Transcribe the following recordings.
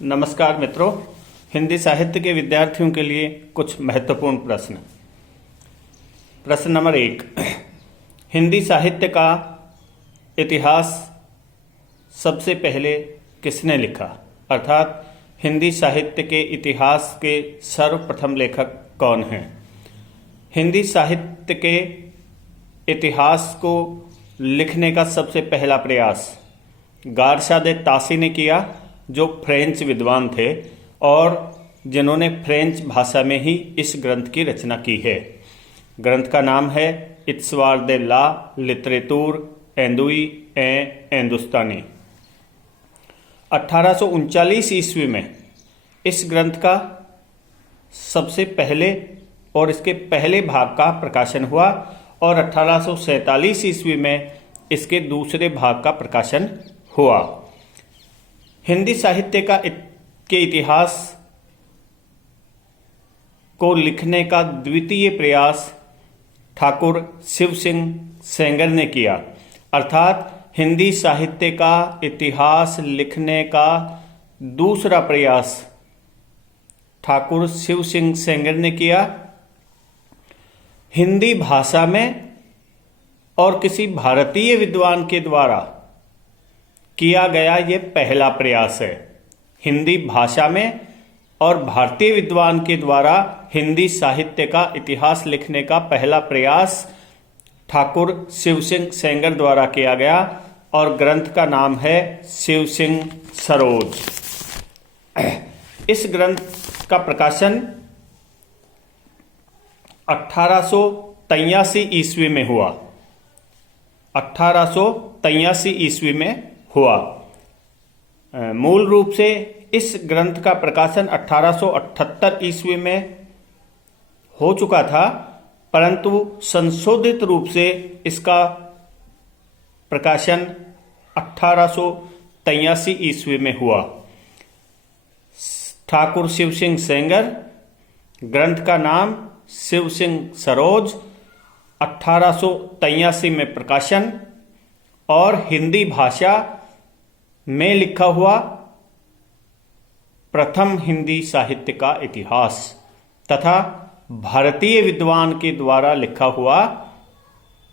नमस्कार मित्रों, हिंदी साहित्य के विद्यार्थियों के लिए कुछ महत्वपूर्ण प्रश्न। प्रश्न नंबर 1, हिंदी साहित्य का इतिहास सबसे पहले किसने लिखा? अर्थात हिंदी साहित्य के इतिहास के सर्वप्रथम लेखक कौन हैं? हिंदी साहित्य के इतिहास को लिखने का सबसे पहला प्रयास गारशादे तासी ने किया, जो फ्रेंच विद्वान थे और जिन्होंने फ्रेंच भाषा में ही इस ग्रंथ की रचना की है। ग्रंथ का नाम है इत्सवार दे ला लिटरेतूर एंदुई ए हिंदुस्तानी। 1839 ईस्वी में इस ग्रंथ का सबसे पहले और इसके पहले भाग का प्रकाशन हुआ और 1847 ईस्वी में इसके दूसरे भाग का प्रकाशन हुआ। हिंदी साहित्य के इतिहास को लिखने का द्वितीय प्रयास ठाकुर शिव सिंह सेंगर ने किया। अर्थात हिंदी साहित्य का इतिहास लिखने का दूसरा प्रयास ठाकुर शिव सिंह सेंगर ने किया। हिंदी भाषा में और किसी भारतीय विद्वान के द्वारा किया गया ये पहला प्रयास है। हिंदी भाषा में और भारतीय विद्वान के द्वारा हिंदी साहित्य का इतिहास लिखने का पहला प्रयास ठाकुर शिव सिंह सेंगर द्वारा किया गया और ग्रंथ का नाम है शिव सिंह सरोज। इस ग्रंथ का प्रकाशन 1883 ईस्वी में हुआ। 1883 ईस्वी में हुआ। मूल रूप से इस ग्रंथ का प्रकाशन 1878 ईस्वी में हो चुका था, परंतु संशोधित रूप से इसका प्रकाशन 1883 ईस्वी में हुआ। ठाकुर शिव सिंह सेंगर, ग्रंथ का नाम शिव सिंह सरोज, 1883 में प्रकाशन और हिंदी भाषा में लिखा हुआ प्रथम हिंदी साहित्य का इतिहास तथा भारतीय विद्वान के द्वारा लिखा हुआ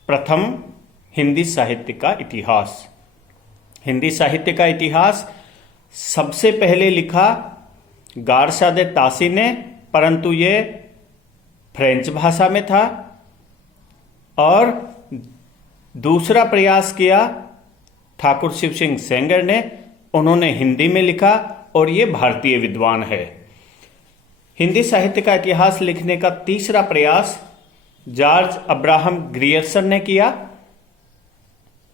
प्रथम हिंदी साहित्य का इतिहास। हिंदी साहित्य का इतिहास सबसे पहले लिखा गारशादे तासी ने, परंतु ये फ्रेंच भाषा में था, और दूसरा प्रयास किया ठाकुर शिव सिंह सेंगर ने, उन्होंने हिंदी में लिखा और ये भारतीय विद्वान है। हिंदी साहित्य का इतिहास लिखने का तीसरा प्रयास जॉर्ज अब्राहम ग्रियर्सन ने किया,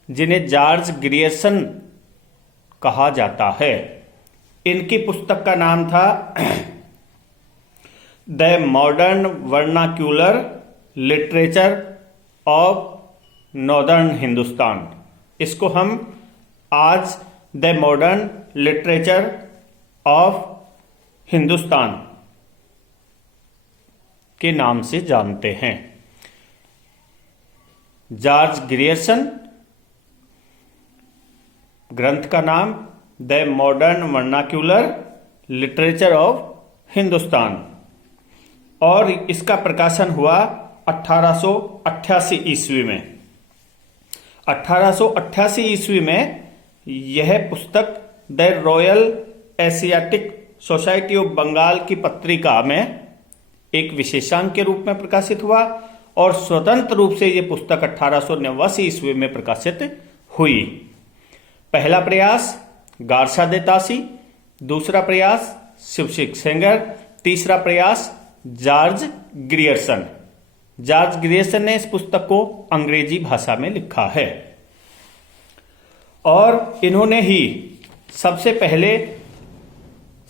जिन्हें जॉर्ज ग्रियर्सन कहा जाता है। इनकी पुस्तक का नाम था the modern vernacular literature of northern Hindustan. इसको हम आज the modern literature of Hindustan के नाम से जानते हैं। जॉर्ज ग्रियर्सन, ग्रंथ का नाम the modern vernacular literature of Hindustan, और इसका प्रकाशन हुआ 1888 ईस्वी में। 1888 ईस्वी में यह पुस्तक the Royal Asiatic Society of Bengal की पत्रिका में एक विशेषांक के रूप में प्रकाशित हुआ और स्वतंत्र रूप से यह पुस्तक 1889 ईस्वी में प्रकाशित हुई। पहला प्रयास गारशादे तासी, दूसरा प्रयास शिव सिंह सेंगर, तीसरा प्रयास जॉर्ज ग्रियर्सन। जॉर्ज ग्रियर्सन ने इस पुस्तक को अंग्रेजी भाषा में लिखा है और इन्होंने ही सबसे पहले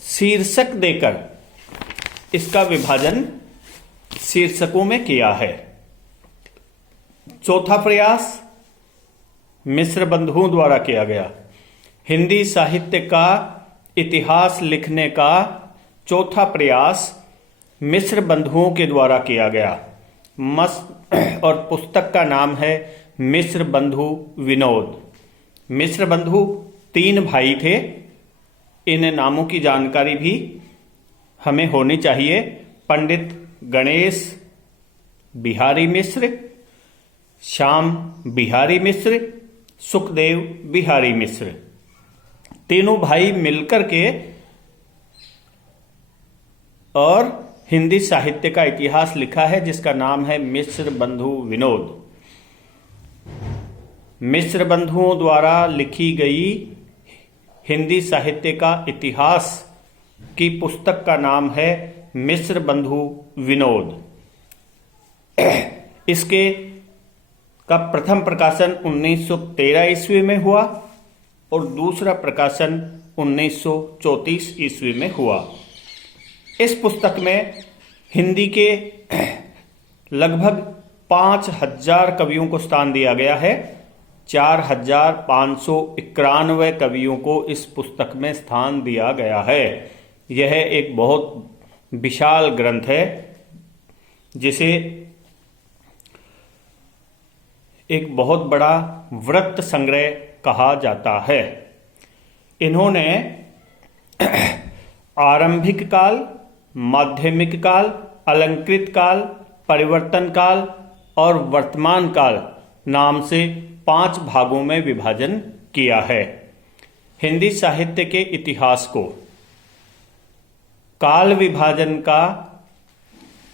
शीर्षक देकर इसका विभाजन शीर्षकों में किया है। चौथा प्रयास मिश्र बंधुओं द्वारा किया गया। हिंदी साहित्य का इतिहास लिखने का चौथा प्रयास मिश्र बंधुओं के द्वारा किया गया और पुस्तक का नाम है मिश्र बंधु विनोद। मिश्र बंधु 3 भाई थे इन नामों की जानकारी भी हमें होनी चाहिए। पंडित गणेश बिहारी मिश्र, श्याम बिहारी मिश्र, सुखदेव बिहारी मिश्र, तीनों भाई मिलकर के और हिंदी साहित्य का इतिहास लिखा है, जिसका नाम है मिश्र बंधु विनोद। मिश्र बंधुओं द्वारा लिखी गई हिंदी साहित्य का इतिहास की पुस्तक का नाम है मिश्र बंधु विनोद। इसके का प्रथम प्रकाशन 1913 ईस्वी में हुआ और दूसरा प्रकाशन 1934 ईस्वी में हुआ। इस पुस्तक में हिंदी के लगभग 5000 कवियों को स्थान दिया गया है। 4591 कवियों को इस पुस्तक में स्थान दिया गया है। यह एक बहुत विशाल ग्रंथ है, जिसे एक बहुत बड़ा वृत्त संग्रह कहा जाता है। इन्होंने आरंभिक काल, माध्यमिक काल, अलंकृत काल, परिवर्तन काल और वर्तमान काल नाम से 5 भागों में विभाजन किया है। हिंदी साहित्य के इतिहास को काल विभाजन का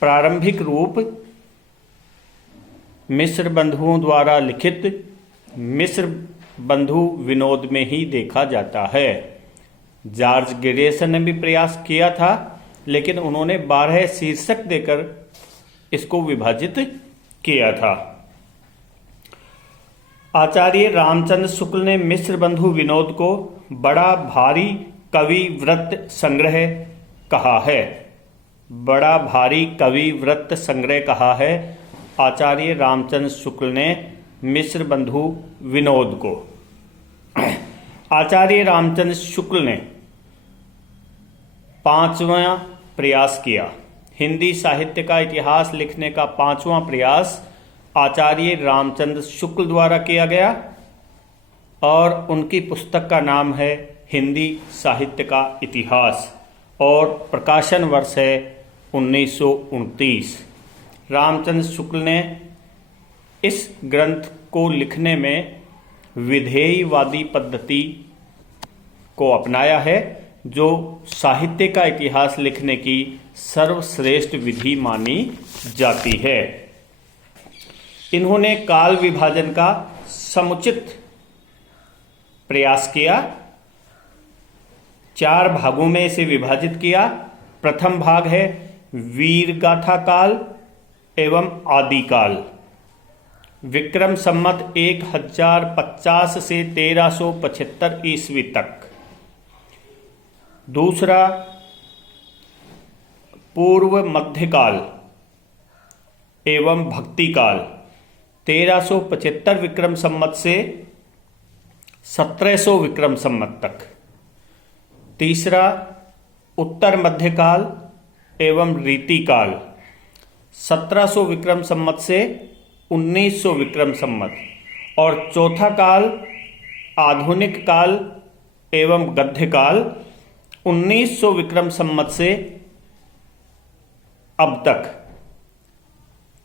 प्रारंभिक रूप मिश्र बंधुओं द्वारा लिखित मिश्र बंधु विनोद में ही देखा जाता है। जॉर्ज ग्रेसन ने भी प्रयास किया था, लेकिन उन्होंने 12 शीर्षक देकर इसको विभाजित किया था। आचार्य रामचंद्र शुक्ल ने मिश्र बंधु विनोद को बड़ा भारी कवि वृत्त संग्रह कहा है। बड़ा भारी कवि वृत्त संग्रह कहा है आचार्य रामचंद्र शुक्ल ने मिश्र बंधु विनोद को। आचार्य रामचंद्र शुक्ल ने 5वां प्रयास किया। हिंदी साहित्य का इतिहास लिखने का 5वां प्रयास आचार्य रामचंद्र शुक्ल द्वारा किया गया और उनकी पुस्तक का नाम है हिंदी साहित्य का इतिहास और प्रकाशन वर्ष है 1929। रामचंद्र शुक्ल ने इस ग्रंथ को लिखने में विधेयवादी पद्धति को अपनाया है, जो साहित्य का इतिहास लिखने की सर्वश्रेष्ठ विधि मानी जाती है। इन्होंने काल विभाजन का समुचित प्रयास किया। 4 भागों में इसे विभाजित किया। प्रथम भाग है वीर गाथा काल एवं आदिकाल, विक्रम संमत 1050 से 1375 ईस्वी तक। दूसरा पूर्व मध्यकाल एवं भक्तिकाल 1375 विक्रम संमत से 1700 विक्रम संमत तक। तीसरा उत्तर मध्यकाल एवं रीतिकाल 1700 विक्रम संमत से 1900 विक्रम संमत। और चौथा काल आधुनिक काल एवं गद्यकाल 1900 विक्रम संमत से अब तक।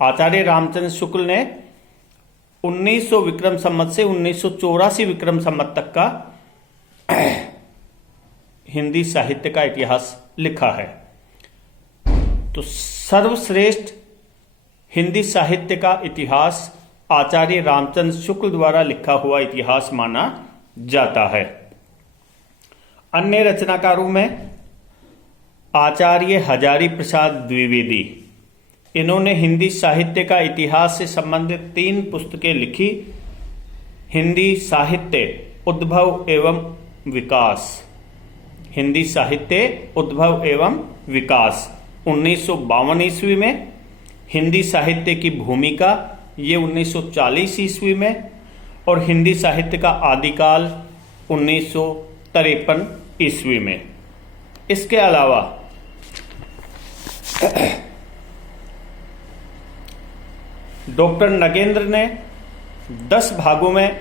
आचार्य रामचंद्र शुक्ल ने 1900 विक्रम संमत से 1984 विक्रम संमत तक का हिंदी साहित्य का इतिहास लिखा है। तो सर्वश्रेष्ठ हिंदी साहित्य का इतिहास आचार्य रामचंद्र शुक्ल द्वारा लिखा हुआ इतिहास माना जाता है। अन्य रचनाकारों में आचार्य हजारी प्रसाद द्विवेदी, इन्होंने हिंदी साहित्य का इतिहास से संबंधित 3 पुस्तकें लिखी। हिंदी साहित्य उद्भव एवं विकास, हिंदी साहित्य उद्भव एवं विकास 1952 ईस्वी में। हिंदी साहित्य की भूमिका ये 1940 ईस्वी में। और हिंदी साहित्य का आदिकाल 1953 ईस्वी में। इसके अलावा डॉक्टर नगेंद्र ने 10 भागों में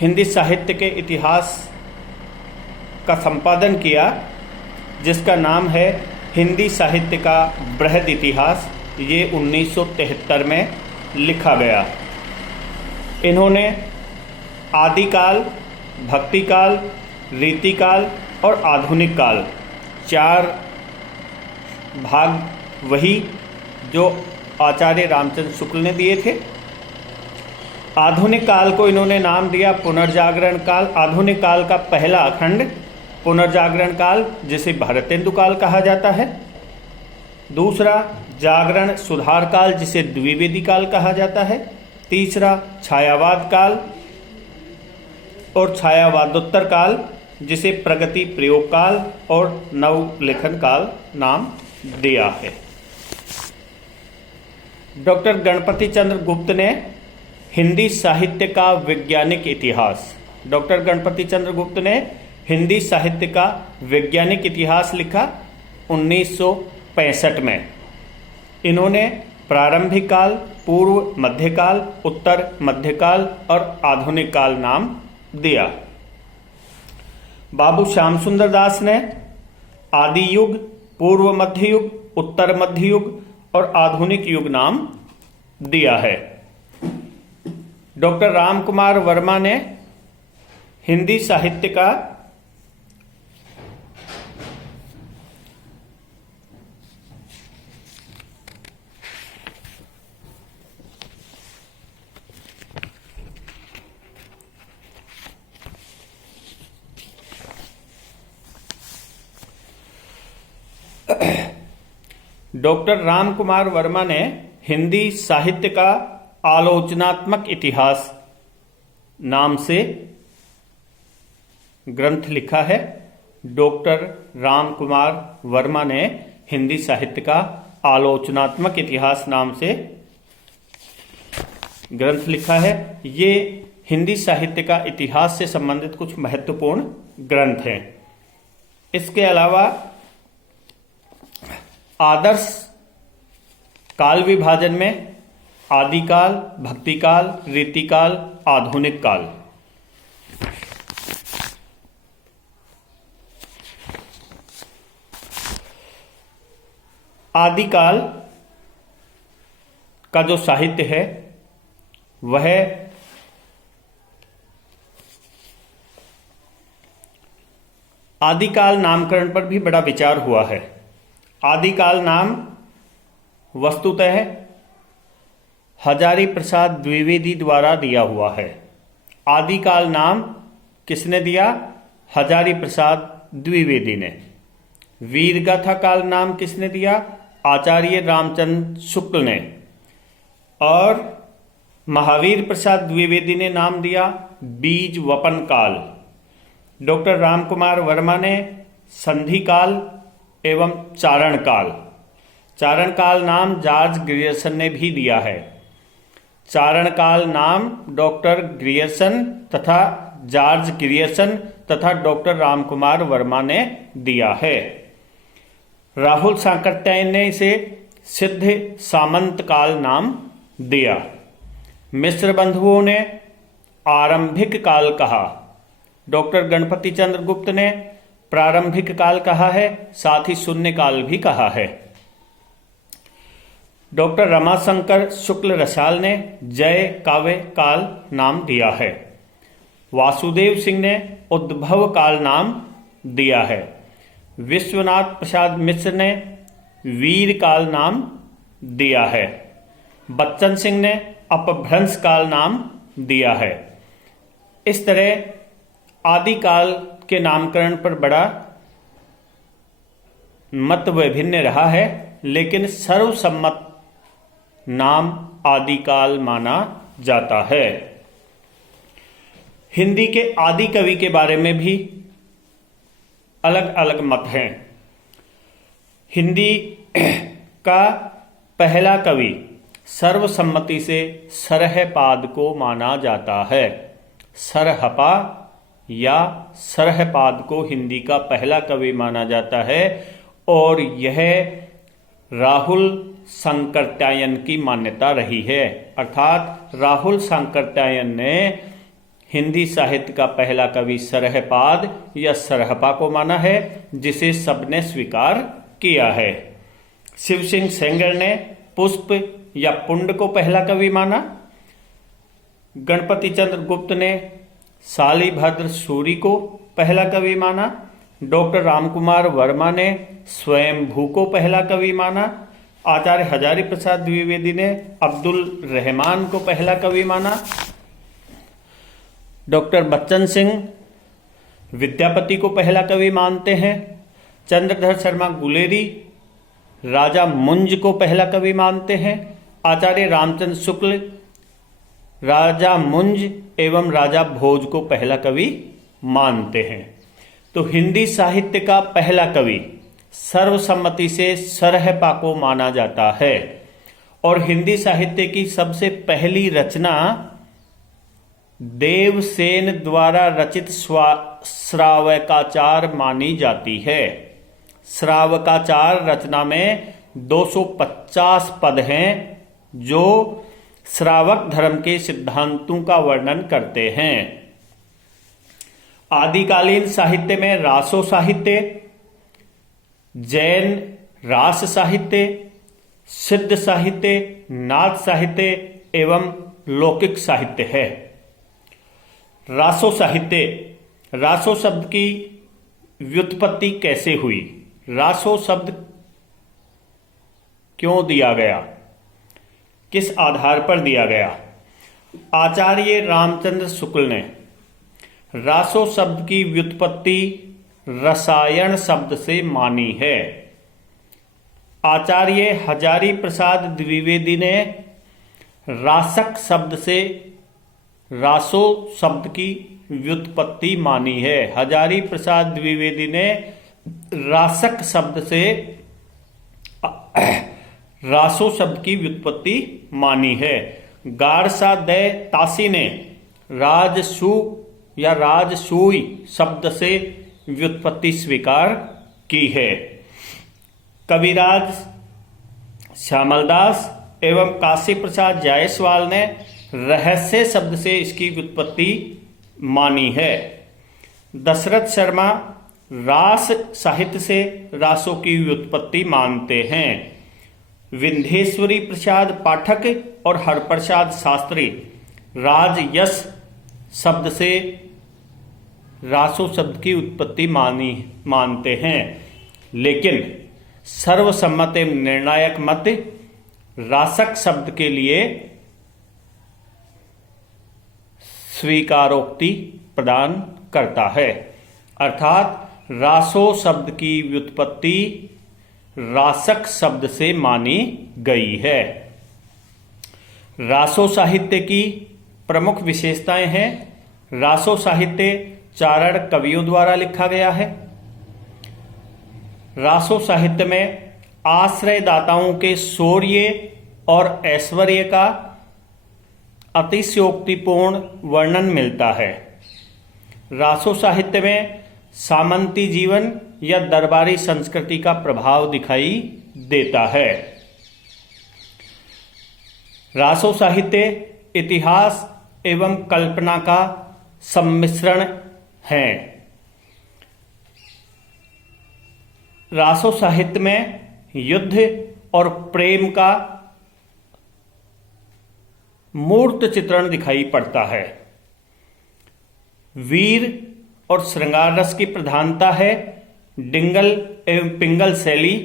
हिंदी साहित्य के इतिहास का संपादन किया, जिसका नाम है हिंदी साहित्य का बृहद इतिहास। ये 1973 में लिखा गया। इन्होंने आदिकाल, भक्तिकाल, रीतिकाल और आधुनिक काल, 4 भाग वही जो आचार्य रामचंद्र शुक्ल ने दिए थे। आधुनिक काल को इन्होंने नाम दिया पुनर्जागरण काल। आधुनिक काल का पहला खंड पुनर्जागरण काल, जिसे भारतेंदु काल कहा जाता है। दूसरा जागरण सुधार काल, जिसे द्विवेदी काल कहा जाता है। तीसरा छायावाद काल और छायावादोत्तर काल, जिसे प्रगति प्रयोग काल और नवलेखन काल नाम दिया है। डॉक्टर गणपति चंद्र गुप्त ने हिंदी साहित्य का वैज्ञानिक इतिहास, डॉक्टर गणपति चंद्र गुप्त ने हिंदी साहित्य का वैज्ञानिक इतिहास लिखा 1965 में। इन्होंने प्रारंभिक काल, पूर्व मध्यकाल, उत्तर मध्यकाल और आधुनिक काल नाम दिया। बाबू श्याम सुंदर दास ने आदि युग, पूर्व मध्य युग, उत्तर मध्य युग और आधुनिक युग नाम दिया है। डॉक्टर राम कुमार वर्मा ने हिंदी साहित्य का डॉक्टर राम कुमार वर्मा ने हिंदी साहित्य का आलोचनात्मक इतिहास नाम से ग्रंथ लिखा है। डॉक्टर राम कुमार वर्मा ने हिंदी साहित्य का आलोचनात्मक इतिहास नाम से ग्रंथ लिखा है। ये हिंदी साहित्य का इतिहास से संबंधित कुछ महत्वपूर्ण ग्रंथ हैं। इसके अलावा आदर्श काल विभाजन में आदिकाल, भक्तिकाल, रीतिकाल, आधुनिक काल। आदिकाल का जो साहित्य है वह आदिकाल नामकरण पर भी बड़ा विचार हुआ है। आदिकाल नाम वस्तुतः हजारी प्रसाद द्विवेदी द्वारा दिया हुआ है। आदिकाल नाम किसने दिया? हजारी प्रसाद द्विवेदी ने। वीरगाथा काल नाम किसने दिया? आचार्य रामचंद्र शुक्ल ने। और महावीर प्रसाद द्विवेदी ने नाम दिया बीज वपन काल। डॉक्टर राम कुमार वर्मा ने संधि काल एवं चारण काल। चारण काल नाम जॉर्ज ग्रियर्सन ने भी दिया है। चारण काल नाम डॉक्टर ग्रियर्सन तथा जॉर्ज ग्रियर्सन तथा डॉक्टर राम कुमार वर्मा ने दिया है। राहुल सांकृत्यायन ने इसे सिद्ध सामंत काल नाम दिया। मिश्र बंधुओं ने आरंभिक काल कहा। डॉक्टर गणपति चंद्र गुप्त ने प्रारंभिक काल कहा है, साथ ही शून्य काल भी कहा है। डॉक्टर रमाशंकर शुक्ल रसाल ने जय काव्य काल नाम दिया है। वासुदेव सिंह ने उद्भव काल नाम दिया है। विश्वनाथ प्रसाद मिश्र ने वीर काल नाम दिया है। बच्चन सिंह ने अपभ्रंश काल नाम दिया है। इस तरह आदिकाल के नामकरण पर बड़ा मत विभिन्न रहा है, लेकिन सर्वसम्मत नाम आदिकाल माना जाता है। हिंदी के आदि कवि के बारे में भी अलग अलग मत हैं। हिंदी का पहला कवि सर्वसम्मति से सरहपाद को माना जाता है। सरहपा या सरहपाद को हिंदी का पहला कवि माना जाता है और यह राहुल सांकृत्यायन की मान्यता रही है। अर्थात राहुल सांकृत्यायन ने हिंदी साहित्य का पहला कवि सरहपाद या सरहपा को माना है, जिसे सबने स्वीकार किया है। शिव सिंह सेंगर ने पुष्प या पुंड को पहला कवि माना। गणपति चंद्र गुप्त ने शालिभद्र सूरी को पहला कवि माना। डॉक्टर रामकुमार वर्मा ने स्वयंभू को पहला कवि माना। आचार्य हजारी प्रसाद द्विवेदी ने अब्दुल रहमान को पहला कवि माना। डॉक्टर बच्चन सिंह विद्यापति को पहला कवि मानते हैं। चंद्रधर शर्मा गुलेरी राजा मुंज को पहला कवि मानते हैं। आचार्य रामचंद्र शुक्ल राजा मुंज एवं राजा भोज को पहला कवि मानते हैं। तो हिंदी साहित्य का पहला कवि सर्वसम्मति से सरहपा को माना जाता है। और हिंदी साहित्य की सबसे पहली रचना देवसेन द्वारा रचित श्रावकाचार मानी जाती है। श्रावकाचार रचना में 250 पद हैं जो श्रावक धर्म के सिद्धांतों का वर्णन करते हैं। आदिकालीन साहित्य में रासो साहित्य, जैन रास साहित्य, सिद्ध साहित्य, नाथ साहित्य एवं लौकिक साहित्य है। रासो साहित्य, रासो शब्द की व्युत्पत्ति कैसे हुई, रासो शब्द क्यों दिया गया, किस आधार पर दिया गया। आचार्य रामचंद्र शुक्ल ने रासो शब्द की व्युत्पत्ति रसायन शब्द से मानी है। आचार्य हजारी प्रसाद द्विवेदी ने रासक शब्द से रासो शब्द की व्युत्पत्ति मानी है। हजारी प्रसाद द्विवेदी ने रासक शब्द से रासो शब्द की व्युत्पत्ति मानी है। गारसा दे तासी ने राजसू या राजसूई शब्द से व्युत्पत्ति स्वीकार की है। कविराज श्यामलदास एवं काशी प्रसाद जायसवाल ने रहस्य शब्द से इसकी व्युत्पत्ति मानी है। दशरथ शर्मा रास साहित्य से रासों की व्युत्पत्ति मानते हैं। विंध्येश्वरी प्रसाद पाठक और हरप्रसाद शास्त्री राजयश शब्द से रासो शब्द की उत्पत्ति मानते हैं, लेकिन सर्वसम्मत एवं निर्णायक मत रासक शब्द के लिए स्वीकारोक्ति प्रदान करता है। अर्थात रासो शब्द की व्युत्पत्ति रासक शब्द से मानी गई है। रासो साहित्य की प्रमुख विशेषताएं हैं। रासो साहित्य चारण कवियों द्वारा लिखा गया है। रासो साहित्य में आश्रयदाताओं के शौर्य और ऐश्वर्य का अतिशयोक्तिपूर्ण वर्णन मिलता है। रासो साहित्य में सामंती जीवन या दरबारी संस्कृति का प्रभाव दिखाई देता है। रासो साहित्य इतिहास एवं कल्पना का सम्मिश्रण है। रासो साहित्य में युद्ध और प्रेम का मूर्त चित्रण दिखाई पड़ता है। वीर और श्रृंगार रस की प्रधानता है। डिंगल एवं पिंगल शैली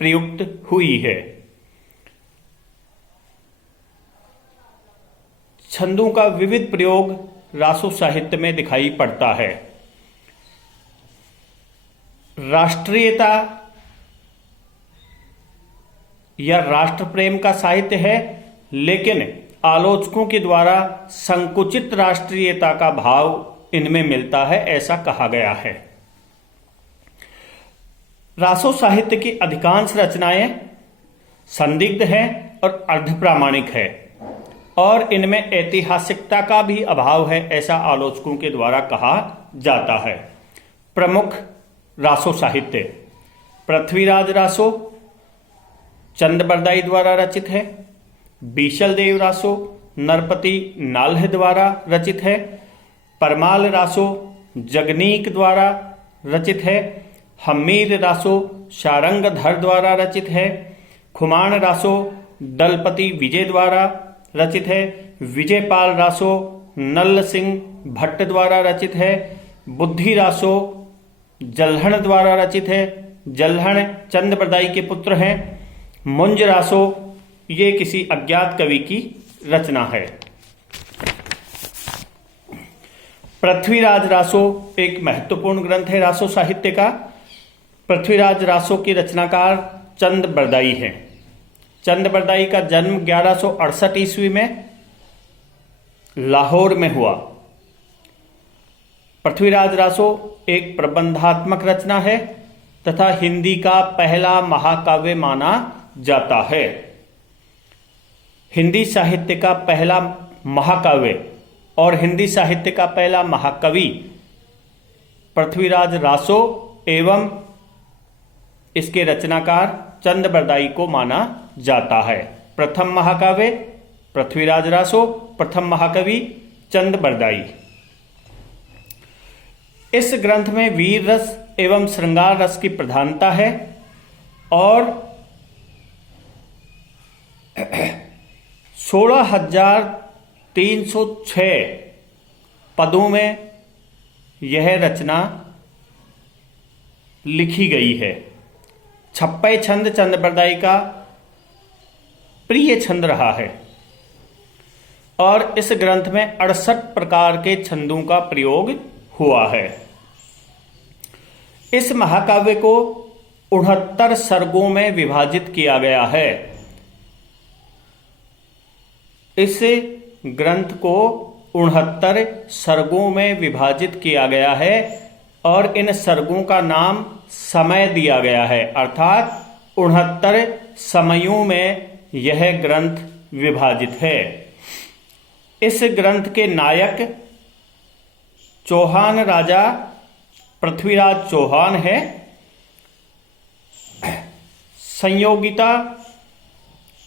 प्रयुक्त हुई है। छंदों का विविध प्रयोग रासो साहित्य में दिखाई पड़ता है। राष्ट्रीयता या राष्ट्र प्रेम का साहित्य है, लेकिन आलोचकों के द्वारा संकुचित राष्ट्रीयता का भाव इनमें मिलता है, ऐसा कहा गया है। रासो साहित्य की अधिकांश रचनाएं संदिग्ध हैं और अर्धप्रामाणिक है और इनमें ऐतिहासिकता का भी अभाव है, ऐसा आलोचकों के द्वारा कहा जाता है। प्रमुख रासो साहित्य पृथ्वीराज रासो चंद बरदाई द्वारा रचित है। बीशल देव रासो नरपति नाल्ह द्वारा रचित है। परमाल रासो जगनीक द्वारा रचित है। हम्मीर रासो शारंगधर द्वारा रचित है। खुमान रासो दलपति विजय द्वारा रचित है। विजयपाल रासो नल्ल सिंह भट्ट द्वारा रचित है। बुद्धि रासो जल्हण द्वारा रचित है। जल्हण चंद बरदाई के पुत्र हैं। मुंज रासो ये किसी अज्ञात कवि की रचना है। पृथ्वीराज रासो एक महत्वपूर्ण ग्रंथ है रासो साहित्य का। पृथ्वीराज रासो के रचनाकार चंद बरदाई हैं। चंद बरदाई का जन्म 1168 ईस्वी में लाहौर में हुआ। पृथ्वीराज रासो एक प्रबंधात्मक रचना है तथा हिंदी का पहला महाकाव्य माना जाता है। हिंदी साहित्य का पहला महाकाव्य और हिंदी साहित्य का पहला महाकवि पृथ्वीराज रासो एवं इसके रचनाकार चंद बरदाई को माना जाता है। प्रथम महाकाव्य पृथ्वीराज रासो, प्रथम महाकवि चंद बरदाई। इस ग्रंथ में वीर रस एवं श्रृंगार रस की प्रधानता है और 16,306 पदों में यह रचना लिखी गई है। छप्पय छंद चंद बरदाई का प्रिय छंद रहा है और इस ग्रंथ में 68 प्रकार के छंदों का प्रयोग हुआ है। इस महाकाव्य को 69 सर्गों में विभाजित किया गया है। इस ग्रंथ को 69 सर्गों में विभाजित किया गया है और इन सर्गों का नाम समय दिया गया है, अर्थात 69 समयों में यह ग्रंथ विभाजित है। इस ग्रंथ के नायक चौहान राजा पृथ्वीराज चौहान है। संयोगिता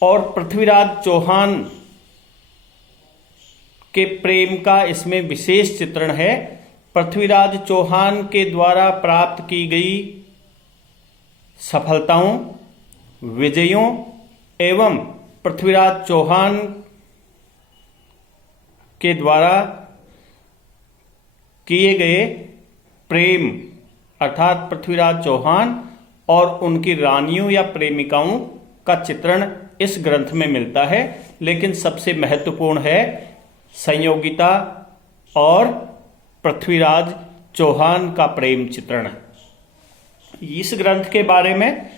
और पृथ्वीराज चौहान के प्रेम का इसमें विशेष चित्रण है। पृथ्वीराज चौहान के द्वारा प्राप्त की गई सफलताओं, विजयों एवं पृथ्वीराज चौहान के द्वारा किए गए प्रेम अर्थात पृथ्वीराज चौहान और उनकी रानियों या प्रेमिकाओं का चित्रण इस ग्रंथ में मिलता है। लेकिन सबसे महत्वपूर्ण है संयोगिता और पृथ्वीराज चौहान का प्रेम चित्रण। इस ग्रंथ के बारे में